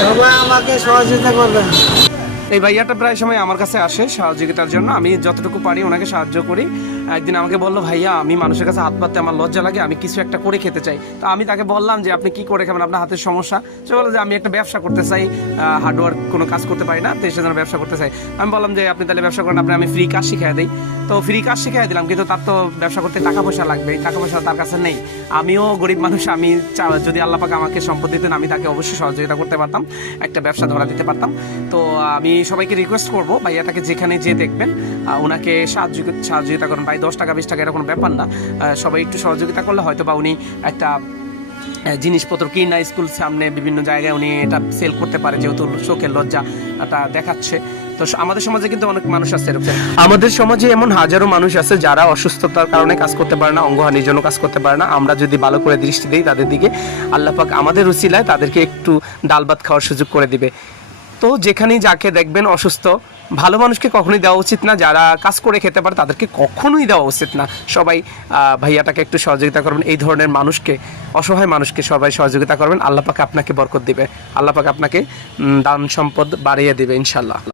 সবাই আমাকে সহযোগিতা করবেন। এই ভাইয়াটা প্রায় সময় আমার কাছে আসে সহযোগিতার জন্য, আমি যতটুকু পারি ওনাকে সাহায্য করি। একদিন আমাকে বললো, ভাইয়া আমি মানুষের কাছে হাত পাততে আমার লজ্জা লাগে, আমি কিছু একটা করে খেতে চাই। তো আমি তাকে বললাম যে আপনি কি করে খাবেন, আপনার হাতের সমস্যা? সে বললো যে আমি একটা ব্যবসা করতে চাই, হার্ডওয়ার্ক কোনো কাজ করতে পারি না, তো সেজন্য ব্যবসা করতে চাই। আমি বললাম যে আপনি তাহলে ব্যবসা করেন, আমি ফ্রি কাজ শিখিয়ে দিই। তো ফ্রি কাজ শিখিয়ে দিলাম, কিন্তু তার তো ব্যবসা করতে টাকা পয়সা লাগবে, এই টাকা পয়সা তার কাছে নেই। আমিও গরিব মানুষ, আমি যদি আল্লাহ পাক আমাকে সম্পদ দিতেন আমি তাকে অবশ্যই সহযোগিতা করতে পারতাম, একটা ব্যবসা ধরা দিতে পারতাম। তো আমি সবাইকে রিকোয়েস্ট করবো, ভাইয়াটাকে যেখানে যে দেখবেন ওনাকে সহযোগিতা করুন। ভাই 10 টাকা 20 টাকা এরকম ব্যাপার না, সবাই একটু সহযোগিতা করলে হয়তো বা উনি একটা জিনিসপত্র কিনা স্কুল সামনে বিভিন্ন জায়গায় উনি এটা সেল করতে পারে, যেহেতু চোখের লজ্জাটা দেখাচ্ছে। তো আমাদের সমাজে কিন্তু অনেক মানুষ আছে এরকম, আমাদের সমাজে এমন হাজারো মানুষ আছে যারা অসুস্থতার কারণে কাজ করতে পারে না, অঙ্গহানির জন্য কাজ করতে পারে না। আমরা যদি ভালো করে দৃষ্টি দিই তাদের দিকে, আল্লাহ পাক আমাদের উসিলায় তাদেরকে একটু ডাল ভাত খাওয়ার সুযোগ করে দিবে। তো যেখানেই যাকে দেখবেন অসুস্থ, ভালো মানুষকে কখনোই দেওয়া উচিত না, যারা কাজ করে খেতে পারে তাদেরকে কখনোই দেওয়া উচিত না। সবাই ভাইয়াটাকে একটু সহযোগিতা করবেন, এই ধরনের মানুষকে, অসহায় মানুষকে সবাই সহযোগিতা করবেন। আল্লাহ পাক আপনাকে বরকত দিবে, আল্লাহ পাক আপনাকে দান সম্পদ বাড়িয়ে দিবে ইনশাল্লাহ।